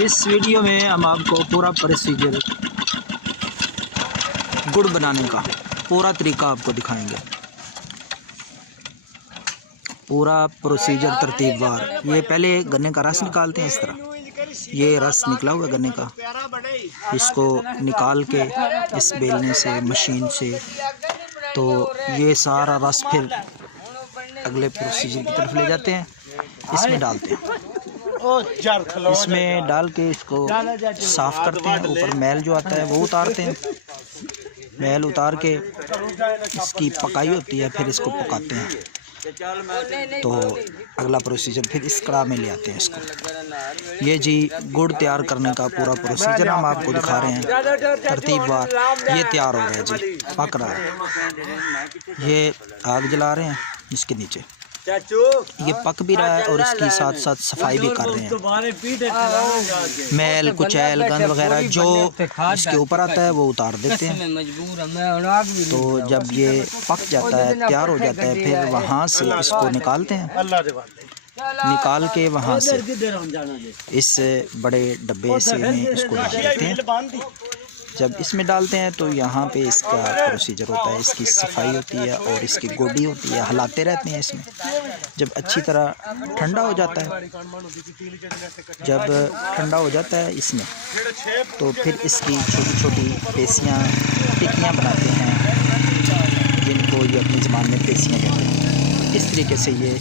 इस वीडियो में हम आपको पूरा प्रोसीजर गुड़ बनाने का पूरा तरीका आपको दिखाएंगे। पूरा प्रोसीजर तरतीबवार। ये पहले गन्ने का रस निकालते हैं। इस तरह ये रस निकला हुआ गन्ने का, इसको निकाल के इस बेलने से मशीन से, तो ये सारा रस फिर अगले प्रोसीजर की तरफ ले जाते हैं। इसमें डालते हैं, इसमें डाल के इसको साफ़ करते हैं। ऊपर मैल जो आता है वो उतारते हैं। मैल उतार के इसकी पकाई होती है, फिर इसको पकाते हैं। तो अगला प्रोसीजर फिर इस कढ़ा में ले आते हैं इसको। ये जी गुड़ तैयार करने का पूरा प्रोसीजर हम आपको दिखा रहे हैं तरतीबवार। ये तैयार हो रहा है जी, पक रहा है। ये आग जला रहे हैं इसके नीचे, ये पक भी रहा है और इसकी साथ साथ सफाई भी कर रहे हैं। मैल कुचैल गंद वगैरह जो इसके ऊपर आता है वो उतार देते हैं। तो जब ये पक जाता है, तैयार हो जाता है, फिर वहाँ से इसको निकालते हैं। निकाल के वहाँ से इस बड़े डब्बे से में इसको डाल देते हैं। जब इसमें डालते हैं तो यहाँ पे इसका प्रोसीजर होता है, इसकी सफाई होती है और इसकी गोडी होती है। हिलाते रहते हैं इसमें। जब अच्छी तरह ठंडा हो जाता है, जब ठंडा हो जाता है इसमें, तो फिर इसकी छोटी छोटी पेसियाँ टिक्कियाँ बनाते हैं, जिनको ये अपनी ज़बान में पेसियाँ कहते हैं। इस तरीके से ये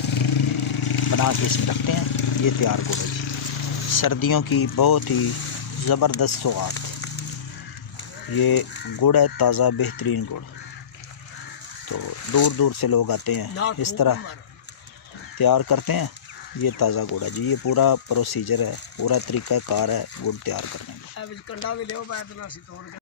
बना के इसमें रखते हैं। ये तैयार गुड़ है जी, सर्दियों की बहुत ही ज़बरदस्त सौगात। ये गुड़ है ताज़ा बेहतरीन गुड़। तो दूर दूर से लोग आते हैं, इस तरह तैयार करते हैं। ये ताज़ा गुड़ है जी। ये पूरा प्रोसीजर है, पूरा तरीक़ाकार है गुड़ तैयार करने का।